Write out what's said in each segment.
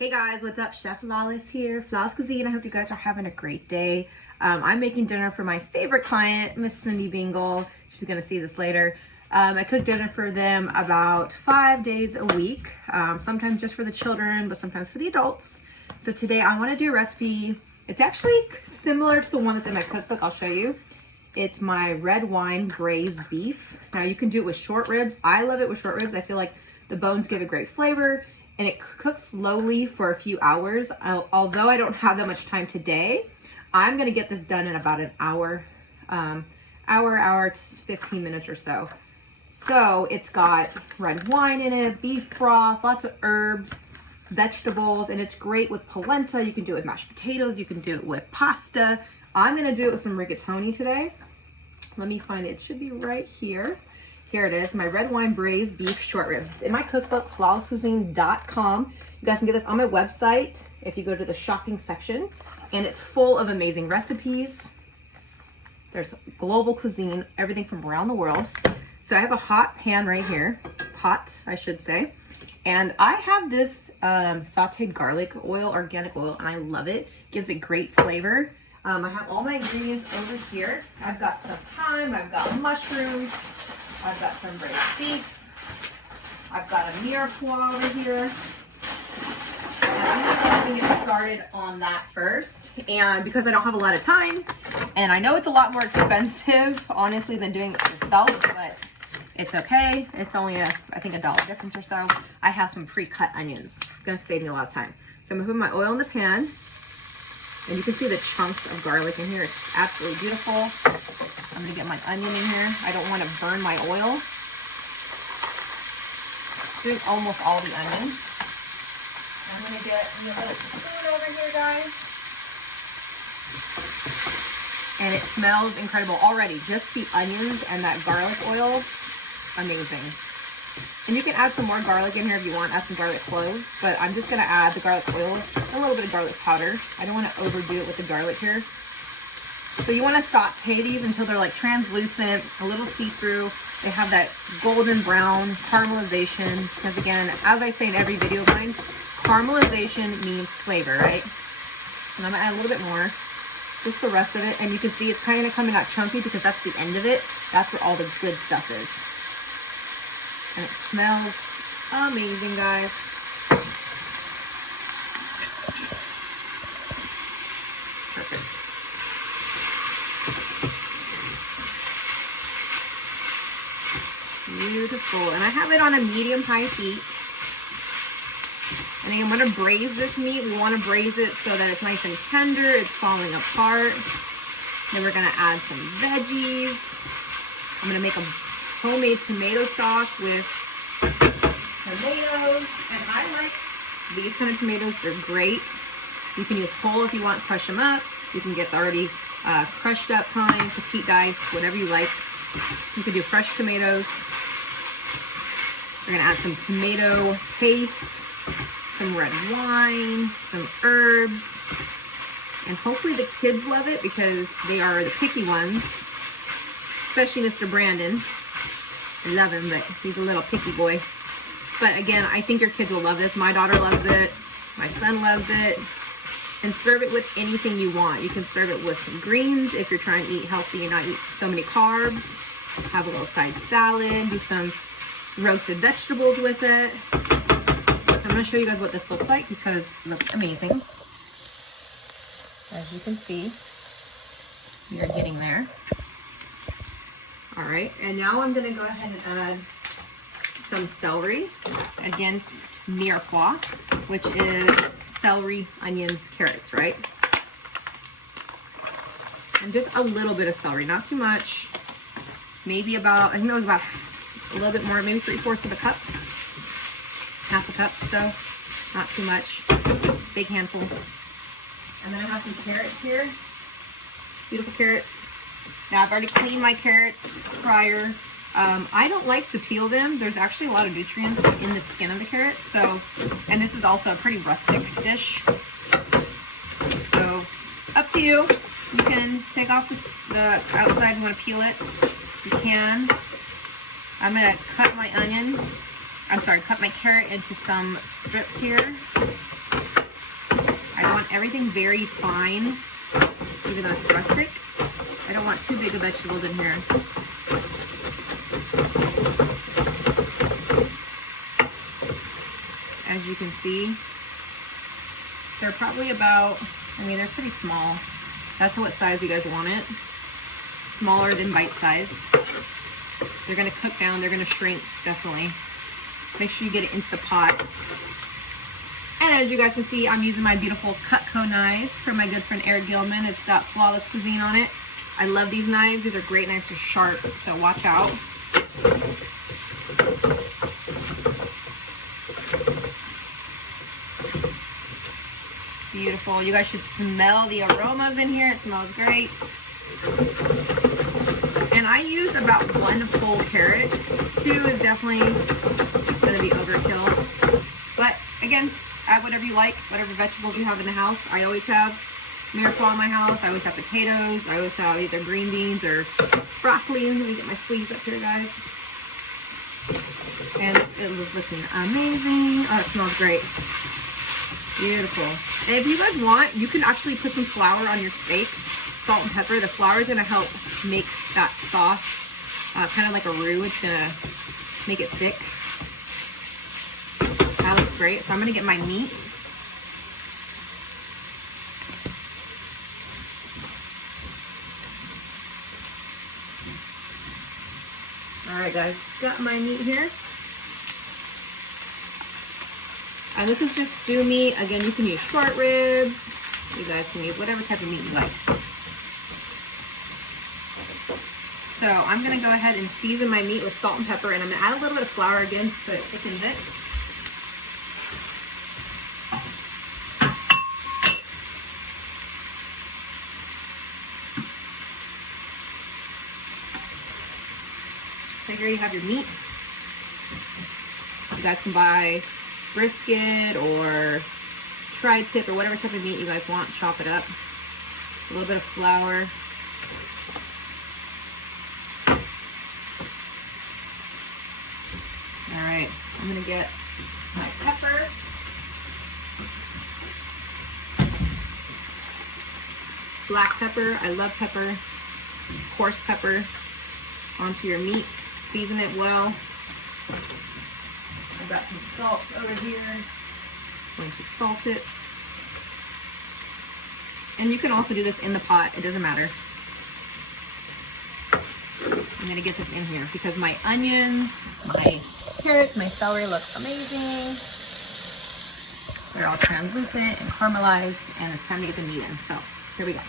Hey guys, what's up? Chef Lawless here, Lawless Cuisine. I hope you guys are having a great day. I'm making dinner for my favorite client, Miss Cindy Bingle. She's gonna see this later. I cook dinner for them about 5 days a week, sometimes just for the children, but sometimes for the adults. So today I wanna do a recipe. It's actually similar to the one that's in my cookbook. I'll show you. It's my red wine braised beef. Now you can do it with short ribs. I love it with short ribs. I feel like the bones give a great flavor. And it cooks slowly for a few hours. Although I don't have that much time today, I'm gonna get this done in about an hour, hour, 15 minutes or so. So it's got red wine in it, beef broth, lots of herbs, vegetables, and it's great with polenta. You can do it with mashed potatoes, you can do it with pasta. I'm gonna do it with some rigatoni today. Let me find it, it should be right here. Here it is, my red wine braised beef short ribs. It's in my cookbook, flawlesscuisine.com. You guys can get this on my website if you go to the shopping section, and it's full of amazing recipes. There's global cuisine, everything from around the world. So I have a hot pan right here, pot, I should say. And I have this sauteed garlic oil, organic oil, and I love it. Gives it great flavor. I have all my ingredients over here. I've got some thyme, I've got mushrooms, I've got some braised beef. I've got a mirepoix over here. And I'm going to get started on that first. And because I don't have a lot of time, and I know it's a lot more expensive, honestly, than doing it yourself, but it's okay. It's only, I think, $1 difference or so. I have some pre-cut onions. It's going to save me a lot of time. So I'm going to put my oil in the pan. And you can see the chunks of garlic in here. It's absolutely beautiful. I'm gonna get my onion in here. I don't want to burn my oil. Doing almost all the onion. I'm gonna get me a little spoon over here, guys. And it smells incredible already. Just the onions and that garlic oil, amazing. And you can add some more garlic in here if you want, add some garlic cloves, but I'm just gonna add the garlic oil, a little bit of garlic powder. I don't wanna overdo it with the garlic here. So you wanna saute these until they're like translucent, a little see-through. They have that golden brown caramelization, because again, as I say in every video of mine, caramelization means flavor, right? And I'm gonna add a little bit more, just the rest of it, and you can see it's kinda coming out chunky because that's the end of it. That's where all the good stuff is. And it smells amazing, guys. Perfect. Beautiful. And I have it on a medium-high heat. And I'm going to braise this meat. We want to braise it so that it's nice and tender. It's falling apart. Then we're going to add some veggies. I'm going to make a homemade tomato sauce with tomatoes, and I like these kind of tomatoes. They're great. You can use whole if you want, crush them up. You can get the already crushed up kind, petite dice, whatever you like. You can do fresh tomatoes. We're gonna add some tomato paste, some red wine, some herbs, and hopefully the kids love it because they are the picky ones, especially Mr. Brandon. I love him, but he's a little picky boy. But again, I think your kids will love this. My daughter loves it. My son loves it. And serve it with anything you want. You can serve it with some greens if you're trying to eat healthy and not eat so many carbs. Have a little side salad. Do some roasted vegetables with it. I'm going to show you guys what this looks like because it looks amazing. As you can see, we are getting there. All right, and now I'm gonna go ahead and add some celery. Again, mirepoix, which is celery, onions, carrots, right? And just a little bit of celery, not too much. Maybe about, I think that was about a little bit more, maybe 3/4 of a cup. Half a cup, so not too much. Big handful. And then I have some carrots here. Beautiful carrots. Now I've already cleaned my carrots prior. I don't like to peel them. There's actually a lot of nutrients in the skin of the carrots. So, and this is also a pretty rustic dish. So up to you. You can take off the outside if you want to peel it. You can. I'm gonna cut my onion. I'm sorry, cut my carrot into some strips here. everything very fine, even though it's rustic. I don't want too big of vegetables in here. As you can see, they're probably about, I mean, they're pretty small. That's what size you guys want it. Smaller than bite size. They're gonna cook down, they're gonna shrink, definitely. Make sure you get it into the pot. And as you guys can see, I'm using my beautiful Cutco knife from my good friend Eric Gilman. It's got Lawless Cuisine on it. I love these knives. These are great knives, they're sharp, so watch out. Beautiful. You guys should smell the aromas in here. It smells great. And I use about 1 full carrot. 2 is definitely going to be overkill. But again, add whatever you like, whatever vegetables you have in the house. I always have mirepoix in my house. I always have potatoes. I always have either green beans or broccoli. Let me get my sleeves up here, guys. And it was looking amazing. Oh, it smells great. Beautiful. And if you guys want, you can actually put some flour on your steak, salt and pepper. The flour is going to help make that sauce kind of like a roux. It's going to make it thick. That looks great. So I'm going to get my meat. All right, guys, got my meat here. And this is just stew meat. Again, you can use short ribs. You guys can use whatever type of meat you like. So I'm gonna go ahead and season my meat with salt and pepper, and I'm gonna add a little bit of flour again so it thickens it. So here you have your meat. You guys can buy brisket or tri-tip or whatever type of meat you guys want. Chop it up. A little bit of flour. All right, I'm gonna get my pepper. Black pepper, I love pepper. Coarse pepper onto your meat. Season it well. I've got some salt over here. I'm going to salt it. And you can also do this in the pot. It doesn't matter. I'm going to get this in here because my onions, my carrots, my celery look amazing. They're all translucent and caramelized, and it's time to get the meat in. So here we go.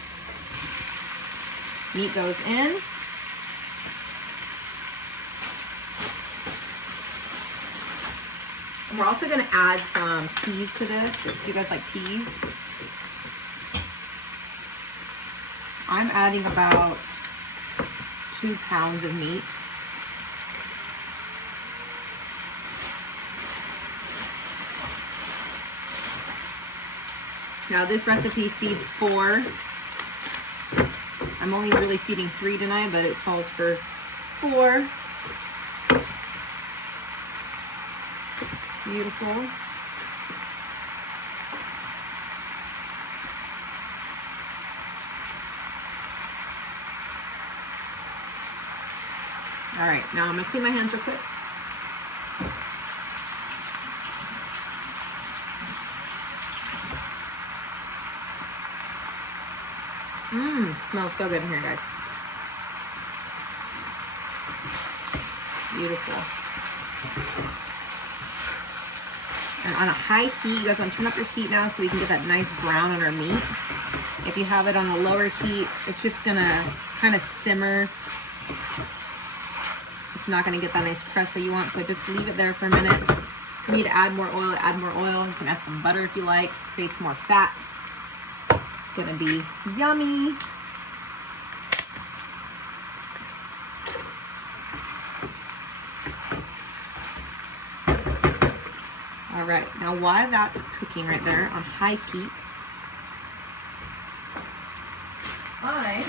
Meat goes in. And we're also going to add some peas to this. Do you guys like peas? I'm adding about 2 pounds of meat. Now this recipe feeds 4. I'm only really feeding 3 tonight, but it calls for 4. Beautiful. All right, now I'm gonna clean my hands real quick. Smells so good in here, guys. Beautiful. And on a high heat, you guys want to turn up your heat now so we can get that nice brown on our meat. If you have it on a lower heat, it's just gonna kind of simmer. It's not gonna get that nice crust that you want, so just leave it there for a minute. If you need to add more oil, add more oil. You can add some butter if you like, creates more fat. It's gonna be yummy. All right, now while that's cooking right there on high heat, I'm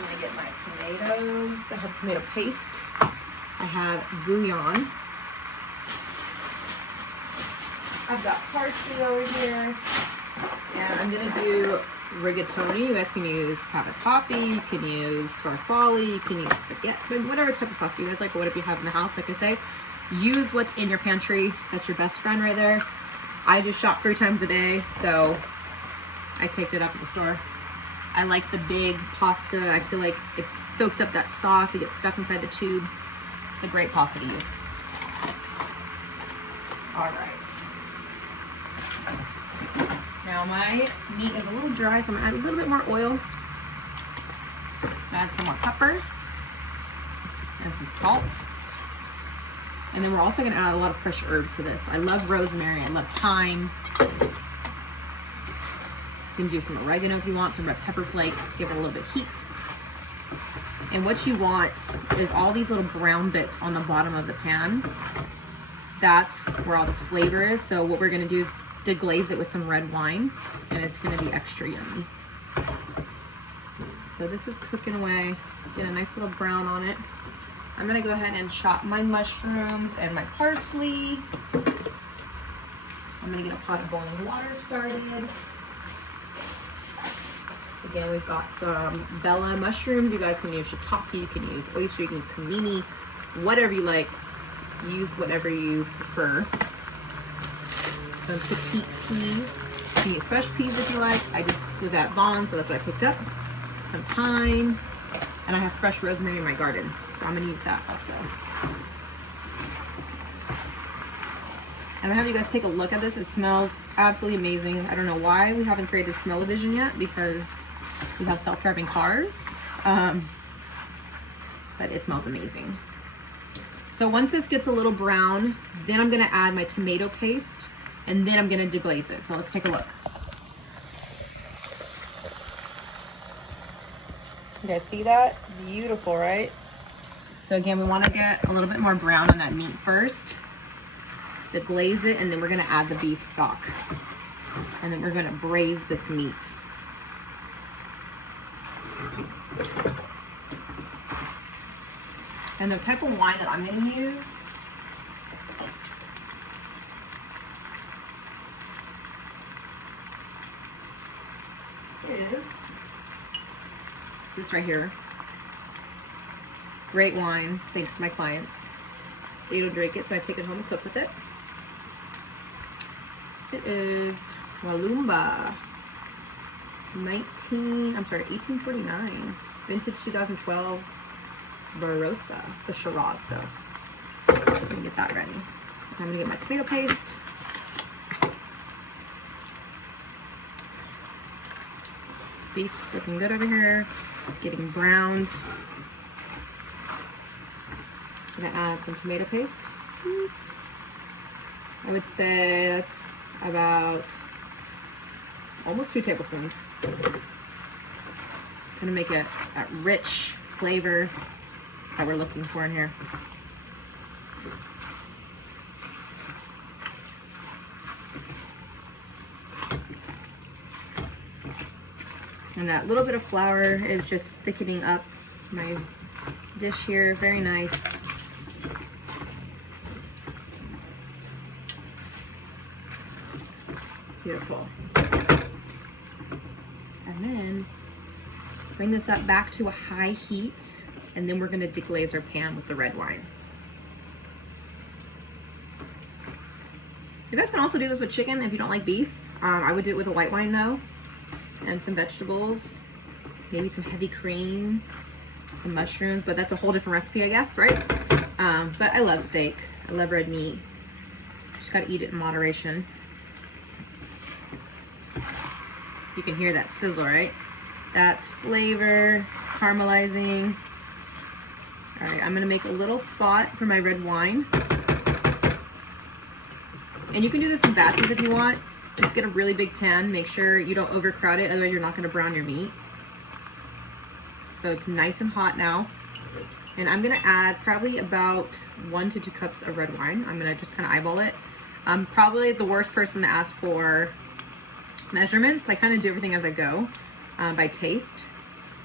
gonna get my tomatoes. I have tomato paste. I have bouillon. I've got parsley over here. And I'm gonna do rigatoni. You guys can use cavatappi, you can use farfalle, you can use spaghetti, whatever type of pasta you guys like, or whatever you have in the house. Like I say, use what's in your pantry. That's your best friend right there. I just shop 3 times a day, so I picked it up at the store. I like the big pasta. I feel like it soaks up that sauce. It gets stuck inside the tube. It's a great pasta to use. All right. Now my meat is a little dry, so I'm gonna add a little bit more oil. Add some more pepper and some salt. And then we're also gonna add a lot of fresh herbs to this. I love rosemary, I love thyme. You can do some oregano if you want, some red pepper flake, give it a little bit of heat. And what you want is all these little brown bits on the bottom of the pan. That's where all the flavor is. So what we're gonna do is deglaze it with some red wine, and it's gonna be extra yummy. So this is cooking away. Get a nice little brown on it. I'm gonna go ahead and chop my mushrooms and my parsley. I'm gonna get a pot of boiling water started. Again, we've got some Bella mushrooms. You guys can use shiitake, you can use oyster, you can use kamini, whatever you like. Use whatever you prefer. Some petite peas. You can use fresh peas if you like. I just was at Vaughn's, so that's what I picked up. Some thyme, and I have fresh rosemary in my garden, so I'm gonna use that also. And I'm gonna have you guys take a look at this. It smells absolutely amazing. I don't know why we haven't created smell-o-vision yet, because we have self-driving cars, but it smells amazing. So once this gets a little brown, then I'm gonna add my tomato paste, and then I'm gonna deglaze it. So let's take a look. You guys see that? Beautiful, right? So again, we wanna get a little bit more brown on that meat first. Deglaze it, and then we're gonna add the beef stock. And then we're gonna braise this meat. And the type of wine that I'm going to use is this right here. Great wine, thanks to my clients. They don't drink it, so I take it home and cook with it. It is Walumba 1849, vintage 2012. Barossa. It's a Shiraz, so I'm gonna get that ready. I'm gonna get my tomato paste. Beef's looking good over here. It's getting browned. I'm gonna add some tomato paste. I would say that's about almost 2 tablespoons. It's gonna make it that rich flavor that we're looking for in here. And that little bit of flour is just thickening up my dish here. Very nice. Beautiful. And then bring this up back to a high heat, and then we're going to deglaze our pan with the red wine. You guys can also do this with chicken if you don't like beef. I would do it with a white wine though, and some vegetables, maybe some heavy cream, some mushrooms, but that's a whole different recipe, I guess, right? But I love steak. I love red meat. Just gotta eat it in moderation. You can hear that sizzle, right? That's flavor, it's caramelizing. All right, I'm gonna make a little spot for my red wine. And you can do this in batches if you want. Just get a really big pan. Make sure you don't overcrowd it, otherwise you're not gonna brown your meat. So it's nice and hot now. And I'm gonna add probably about 1 to 2 cups of red wine. I'm gonna just kind of eyeball it. I'm probably the worst person to ask for measurements. I kind of do everything as I go by taste.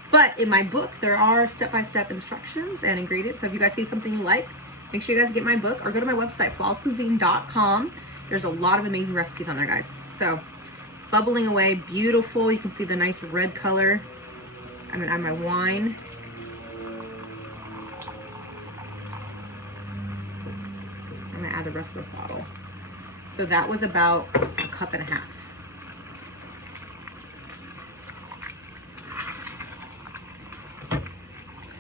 But in my book, there are step-by-step instructions and ingredients. So if you guys see something you like, make sure you guys get my book or go to my website, flawlesscuisine.com. There's a lot of amazing recipes on there, guys. So bubbling away, beautiful. You can see the nice red color. I'm gonna add my wine. I'm gonna add the rest of the bottle. So that was about a cup and a half.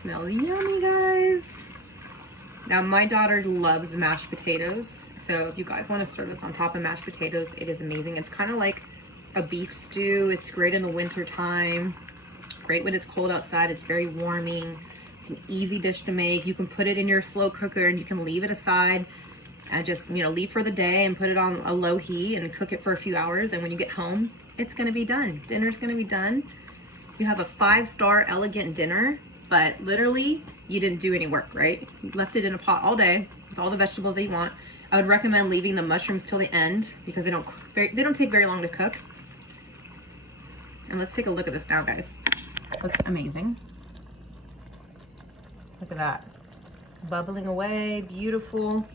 Smells yummy, guys. Now my daughter loves mashed potatoes. So if you guys want to serve this on top of mashed potatoes, it is amazing. It's kind of like a beef stew. It's great in the winter time. Great when it's cold outside. It's very warming. It's an easy dish to make. You can put it in your slow cooker and you can leave it aside and just, you know, leave for the day and put it on a low heat and cook it for a few hours. And when you get home, it's going to be done. Dinner's going to be done. You have a 5-star elegant dinner, but literally you didn't do any work, right? You left it in a pot all day with all the vegetables that you want. I would recommend leaving the mushrooms till the end because they don't take very long to cook. And let's take a look at this now, guys. Looks amazing. Look at that. Bubbling away, beautiful.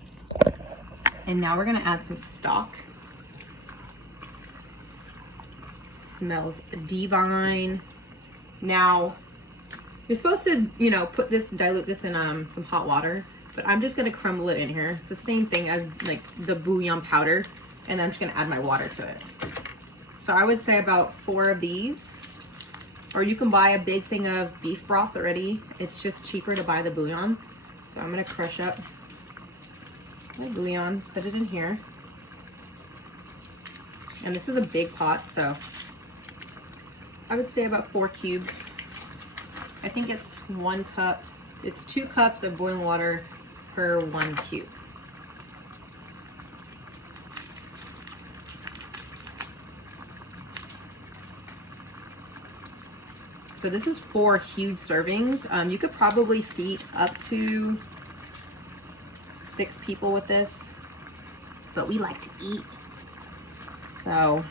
And now we're gonna add some stock. Smells divine. Now, you're supposed to, you know, dilute this in some hot water, but I'm just gonna crumble it in here. It's the same thing as like the bouillon powder, and then I'm just gonna add my water to it. So I would say about 4 of these, or you can buy a big thing of beef broth already. It's just cheaper to buy the bouillon. So I'm gonna crush up my bouillon, put it in here. And this is a big pot, so I would say about 4 cubes. I think it's 1 cup. It's 2 cups of boiling water per 1 cube. So this is 4 huge servings. You could probably feed up to 6 people with this, but we like to eat. So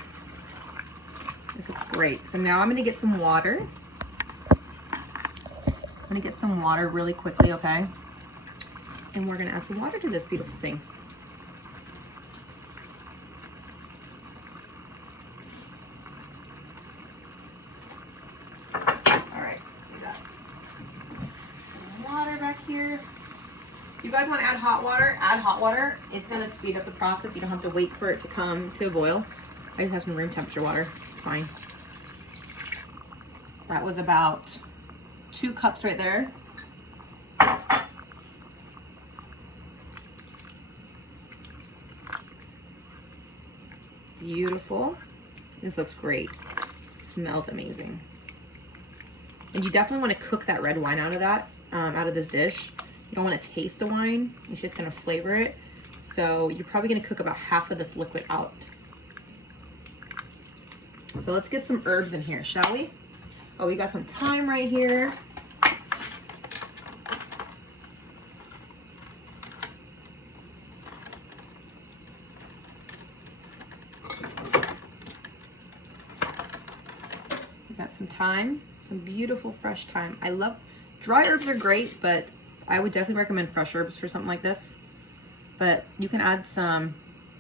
this looks great. So now I'm gonna get some water. I'm gonna get some water really quickly, okay? And we're gonna add some water to this beautiful thing. All right, we got some water back here. If you guys want to add hot water, add hot water. It's gonna speed up the process. You don't have to wait for it to come to a boil. I just have some room temperature water, it's fine. That was about 2 cups right there. Beautiful. This looks great. Smells amazing. And you definitely want to cook that red wine out of that, out of this dish. You don't want to taste the wine. It's just going to flavor it. So you're probably going to cook about half of this liquid out. So let's get some herbs in here, shall we? Oh, we got some thyme right here. We got some thyme, some beautiful fresh thyme. I love, dry herbs are great, but I would definitely recommend fresh herbs for something like this. But you can add some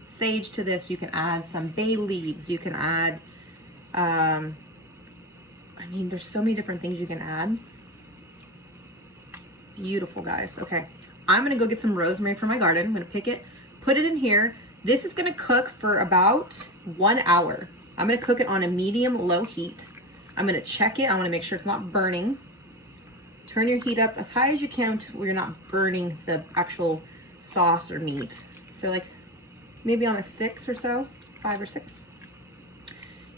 sage to this. You can add some bay leaves. You can add, I mean, there's so many different things you can add. Beautiful, guys. Okay, I'm gonna go get some rosemary from my garden. I'm gonna pick it, put it in here. This is gonna cook for about 1 hour. I'm gonna cook it on a medium low heat. I'm gonna check it. I wanna make sure it's not burning. Turn your heat up as high as you can to where you're not burning the actual sauce or meat. So like maybe on a 6 or so, 5 or 6.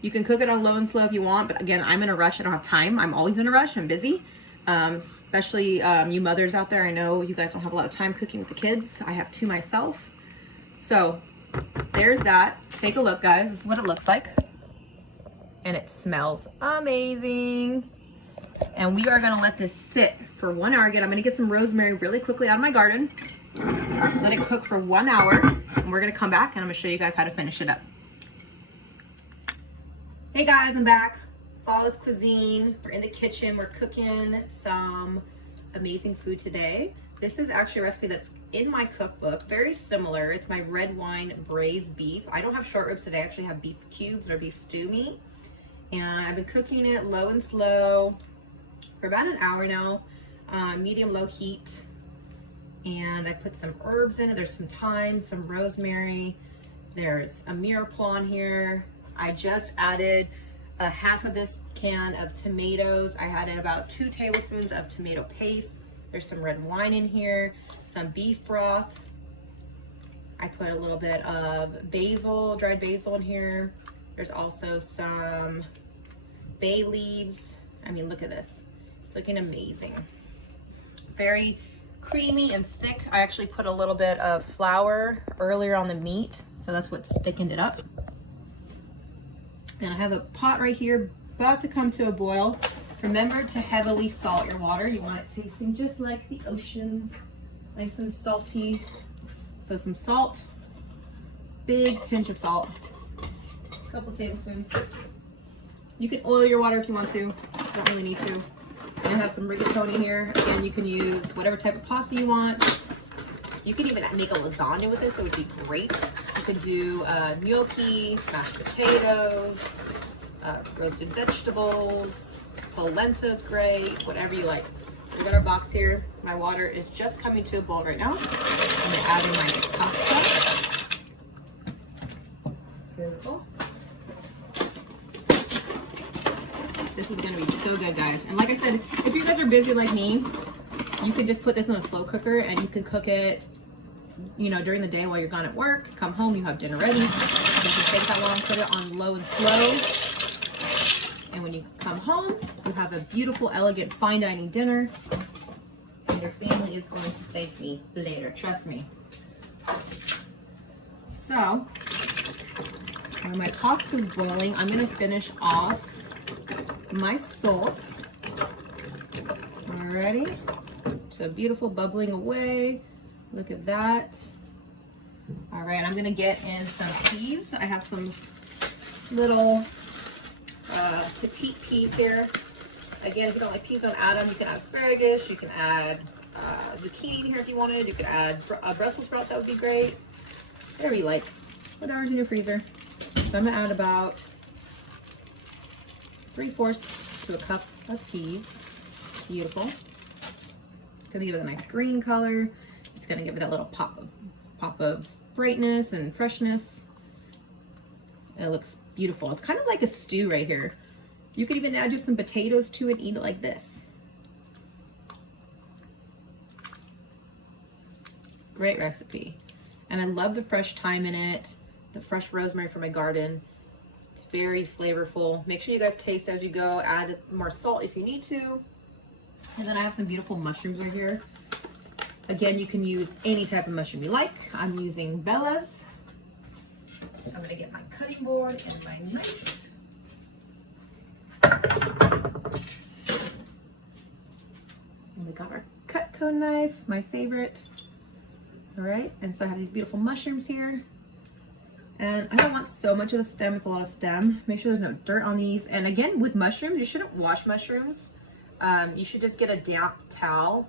You can cook it on low and slow if you want, but again, I'm in a rush. I don't have time. I'm always in a rush. I'm busy. Especially you mothers out there. I know you guys don't have a lot of time cooking with the kids. I have 2 myself. So there's that. Take a look, guys. This is what it looks like. And it smells amazing. And we are gonna let this sit for 1 hour. Again, I'm gonna get some rosemary really quickly out of my garden. Let it cook for 1 hour. And we're gonna come back and I'm gonna show you guys how to finish it up. Hey guys, I'm back. Lawless Cuisine. We're in the kitchen. We're cooking some amazing food today. This is actually a recipe that's in my cookbook, very similar. It's my red wine braised beef. I don't have short ribs today. I actually have beef cubes or beef stew meat. And I've been cooking it low and slow for about an hour now, medium low heat. And I put some herbs in it. There's some thyme, some rosemary. There's a mirepoix on here. I just added a half of this can of tomatoes. I added about 2 tablespoons of tomato paste. There's some red wine in here, some beef broth. I put a little bit of basil, dried basil in here. There's also some bay leaves. I mean, look at this. It's looking amazing. Very creamy and thick. I actually put a little bit of flour earlier on the meat, so that's what's thickened it up. And I have a pot right here about to come to a boil. Remember to heavily salt your water. You want it tasting just like the ocean, nice and salty. So some salt, big pinch of salt, a couple tablespoons. You can oil your water if you want to, don't really need to. I have some rigatoni here, and you can use whatever type of pasta you want. You could even make a lasagna with this, it would be great. You could do gnocchi, mashed potatoes, roasted vegetables, polenta is great, whatever you like. We got our box here. My water is just coming to a boil right now. I'm gonna add in my pasta. Beautiful. This is gonna be so good, guys. And like I said, if you guys are busy like me, you could just put this in a slow cooker and you can cook it, you know, during the day while you're gone at work. Come home, you have dinner ready. You can take that long, put it on low and slow. And when you come home, you have a beautiful, elegant, fine dining dinner. And your family is going to thank me later, trust me. So, when my pasta is boiling, I'm gonna finish off my sauce. Alrighty. So beautiful, bubbling away. Look at that. All right, I'm gonna get in some peas. I have some little petite peas here. Again, if you don't like peas, don't add them. You can add asparagus. You can add zucchini here if you wanted. You could add Brussels sprouts. That would be great. Whatever you like. Whatever's in your freezer. So I'm gonna add about 3/4 to a cup of peas. Beautiful. It's gonna give it a nice green color. It's gonna give it that little pop of brightness and freshness. It looks beautiful. It's kind of like a stew right here. You could even add just some potatoes to it, eat it like this. Great recipe. And I love the fresh thyme in it, the fresh rosemary from my garden. It's very flavorful. Make sure you guys taste as you go. Add more salt if you need to. And then I have some beautiful mushrooms right here. Again, you can use any type of mushroom you like. I'm using Bella's. I'm gonna get my cutting board and my knife. And we got our Cutco knife, my favorite. All right, and so I have these beautiful mushrooms here. And I don't want so much of the stem, it's a lot of stem. Make sure there's no dirt on these. And again, with mushrooms, you shouldn't wash mushrooms. You should just get a damp towel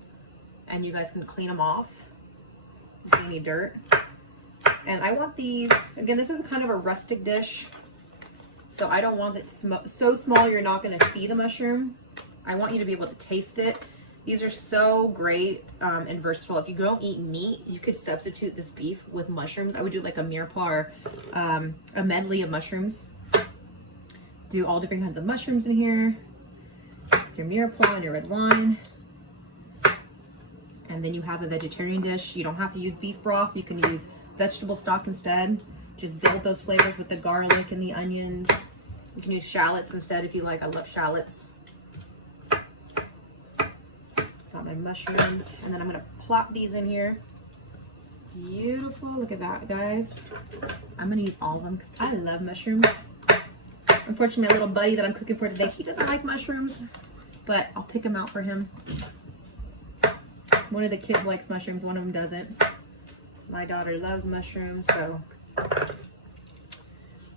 and you guys can clean them off if you need dirt. And I want these, again, this is kind of a rustic dish. So I don't want it so small you're not gonna see the mushroom. I want you to be able to taste it. These are so great and versatile. If you don't eat meat, you could substitute this beef with mushrooms. I would do like a mirepoix or a medley of mushrooms. Do all different kinds of mushrooms in here. Your mirepoix and your red wine. And then you have a vegetarian dish. You don't have to use beef broth. You can use vegetable stock instead. Just build those flavors with the garlic and the onions. You can use shallots instead if you like. I love shallots. Got my mushrooms. And then I'm gonna plop these in here. Beautiful, look at that, guys. I'm gonna use all of them because I love mushrooms. Unfortunately, my little buddy that I'm cooking for today, he doesn't like mushrooms, but I'll pick them out for him. One of the kids likes mushrooms, one of them doesn't. My daughter loves mushrooms, so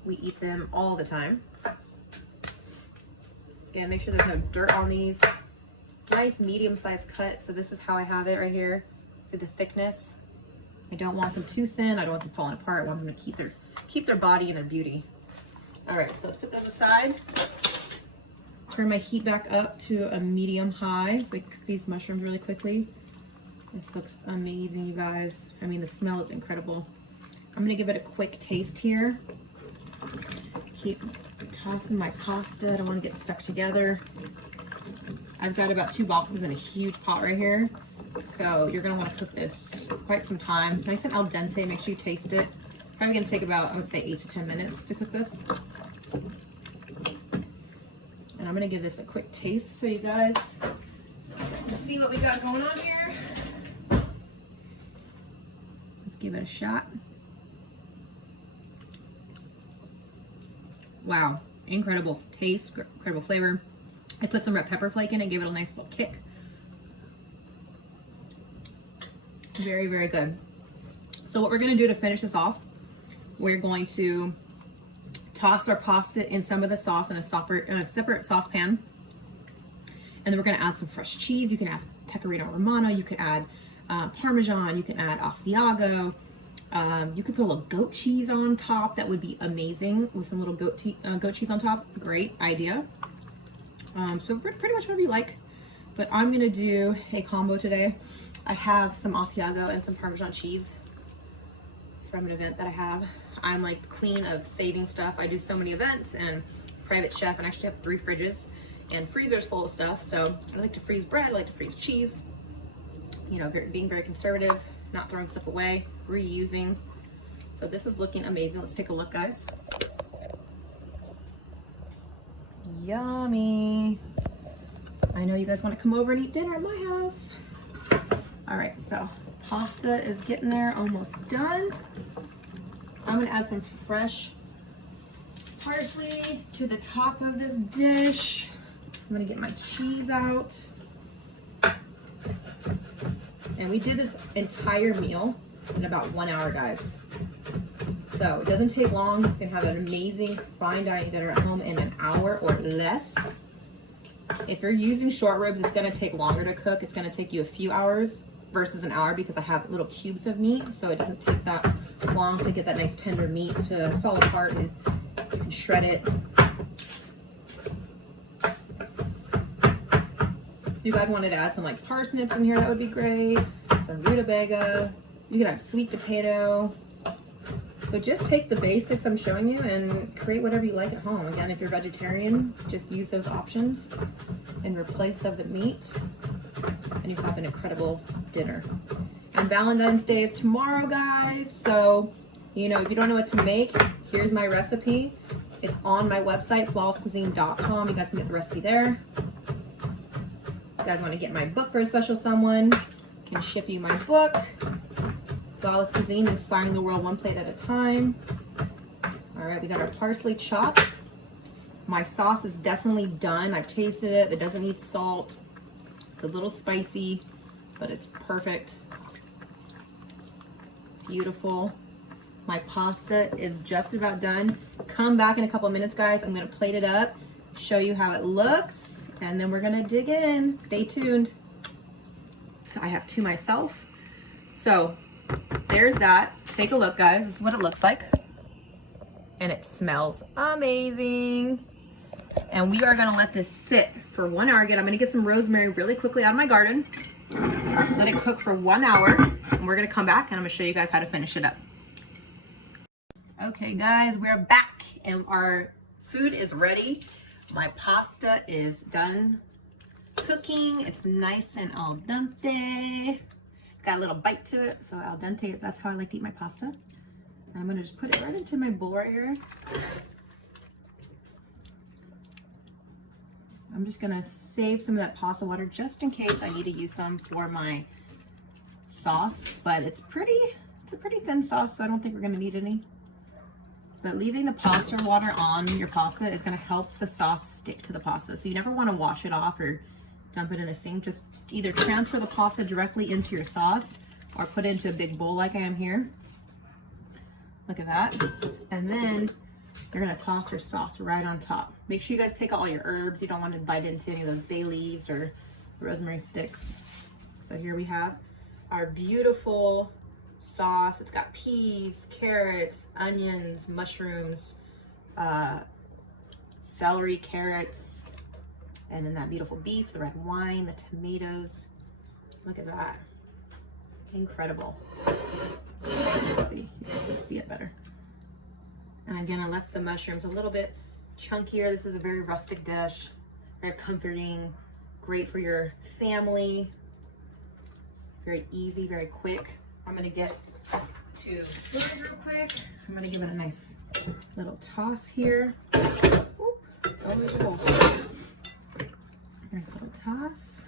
we eat them all the time. Again, make sure there's no dirt on these. Nice medium-sized cut, so this is how I have it right here. See the thickness? I don't want them too thin. I don't want them falling apart. I want them to keep their body and their beauty. All right, so let's put those aside. Turn my heat back up to a medium high so we can cook these mushrooms really quickly. This looks amazing, you guys. I mean, the smell is incredible. I'm gonna give it a quick taste here. Keep tossing my pasta. I don't want to get stuck together. I've got about 2 boxes in a huge pot right here. So you're gonna want to cook this quite some time. Nice and al dente, make sure you taste it. Probably gonna take about, I would say 8 to 10 minutes to cook this. And I'm gonna give this a quick taste so you guys see what we got going on here. Let's give it a shot. Wow, incredible taste, incredible flavor. I put some red pepper flake in and gave it a nice little kick. Very, very good. So what we're gonna do to finish this off, we're going to toss our pasta in some of the sauce in a separate saucepan. And then we're gonna add some fresh cheese. You can add pecorino romano, you could add Parmesan, you can add Asiago. You could put a little goat cheese on top. That would be amazing with some little goat cheese on top. Great idea. So pretty much whatever you like. But I'm gonna do a combo today. I have some Asiago and some Parmesan cheese from an event that I have. I'm like the queen of saving stuff. I do so many events and private chef, and actually have 3 fridges and freezers full of stuff. So I like to freeze bread, I like to freeze cheese. You know, being very conservative, not throwing stuff away, reusing. So this is looking amazing. Let's take a look, guys. Yummy. I know you guys want to come over and eat dinner at my house. All right, so pasta is getting there, almost done. I'm gonna add some fresh parsley to the top of this dish. I'm gonna get my cheese out. And we did this entire meal in about 1 hour, guys. So it doesn't take long. You can have an amazing fine dining dinner at home in an hour or less. If you're using short ribs, it's gonna take longer to cook. It's gonna take you a few hours versus an hour because I have little cubes of meat, so it doesn't take that long to get that nice tender meat to fall apart and shred it. If you guys wanted to add some like parsnips in here, that would be great. Some rutabaga. You can add sweet potato. So just take the basics I'm showing you and create whatever you like at home. Again, if you're vegetarian, just use those options in replace of the meat, and you have an incredible dinner. And Valentine's Day is tomorrow, guys. So, you know, if you don't know what to make, here's my recipe. It's on my website, flawlesscuisine.com. You guys can get the recipe there. If you guys want to get my book for a special someone, I can ship you my book. Lawless Cuisine, inspiring the world one plate at a time. All right, we got our parsley chopped. My sauce is definitely done. I've tasted it. It doesn't need salt. It's a little spicy, but it's perfect. Beautiful. My pasta is just about done. Come back in a couple minutes, guys. I'm gonna plate it up, show you how it looks, and then we're gonna dig in. Stay tuned. So I have 2 myself. So there's that. Take a look, guys. This is what it looks like. And it smells amazing. And we are gonna let this sit for 1 hour. Again, I'm gonna get some rosemary really quickly out of my garden. Let it cook for 1 hour. And we're gonna come back and I'm gonna show you guys how to finish it up. Okay, guys, we're back and our food is ready. My pasta is done cooking. It's nice and al dente. Got a little bite to it, so al dente, that's how I like to eat my pasta. And I'm gonna just put it right into my bowl right here. I'm just gonna save some of that pasta water just in case I need to use some for my sauce, but it's a pretty thin sauce, so I don't think we're gonna need any. But leaving the pasta water on your pasta is gonna help the sauce stick to the pasta. So you never wanna wash it off or dump it in the sink. Just either transfer the pasta directly into your sauce or put it into a big bowl like I am here. Look at that. And then you're gonna toss your sauce right on top. Make sure you guys take out all your herbs. You don't want to bite into any of those bay leaves or rosemary sticks. So here we have our beautiful sauce. It's got peas, carrots, onions, mushrooms, celery, carrots, and then that beautiful beef, the red wine, the tomatoes. Look at that. Incredible. Let's see, you can see it better. And again, I left the mushrooms a little bit chunkier. This is a very rustic dish, very comforting, great for your family. Very easy, very quick. I'm gonna get to food real quick. I'm gonna give it a nice little toss here. Oop. Nice little toss.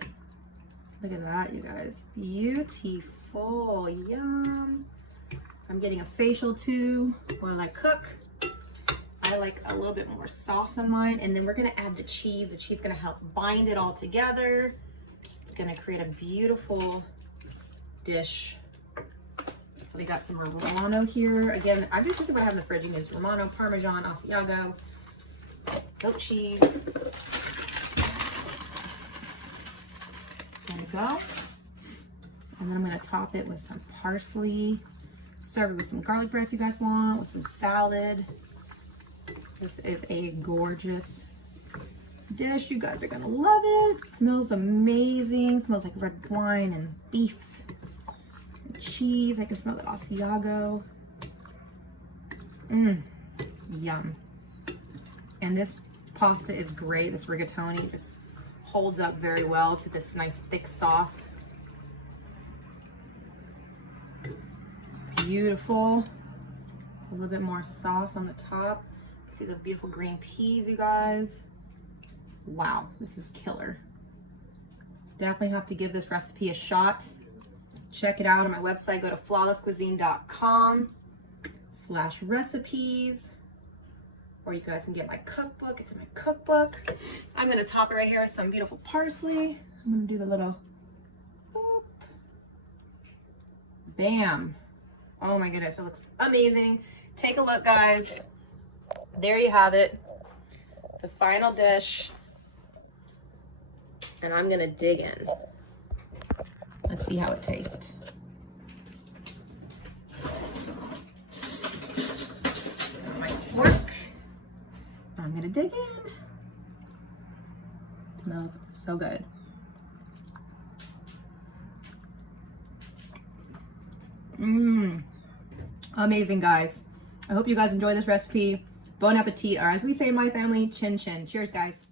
Look at that, you guys. Beautiful. Yum. I'm getting a facial too while I cook. I like a little bit more sauce on mine, and then we're gonna add the cheese. The cheese is gonna help bind it all together. It's gonna create a beautiful dish. We got some Romano here. Again, I'm just using what I have in the fridge. You can use Romano, Parmesan, Asiago, goat cheese. There we go. And then I'm gonna top it with some parsley. Serve it with some garlic bread if you guys want, with some salad. This is a gorgeous dish. You guys are gonna love it. It smells amazing. Smells like red wine and beef and cheese. I can smell the Asiago. Yum. And this pasta is great. This rigatoni just holds up very well to this nice thick sauce. Beautiful. A little bit more sauce on the top. See those beautiful green peas, you guys. Wow, this is killer. Definitely have to give this recipe a shot. Check it out on my website. Go to flawlesscuisine.com/recipes. Or you guys can get my cookbook. It's in my cookbook. I'm gonna top it right here with some beautiful parsley. I'm gonna do the little boop. Bam. Oh my goodness, it looks amazing. Take a look, guys. There you have it. The final dish. And I'm gonna dig in. Let's see how it tastes. My fork. I'm gonna dig in. Smells so good. Amazing, guys. I hope you guys enjoy this recipe. Bon appetit, or as we say in my family, chin chin. Cheers, guys.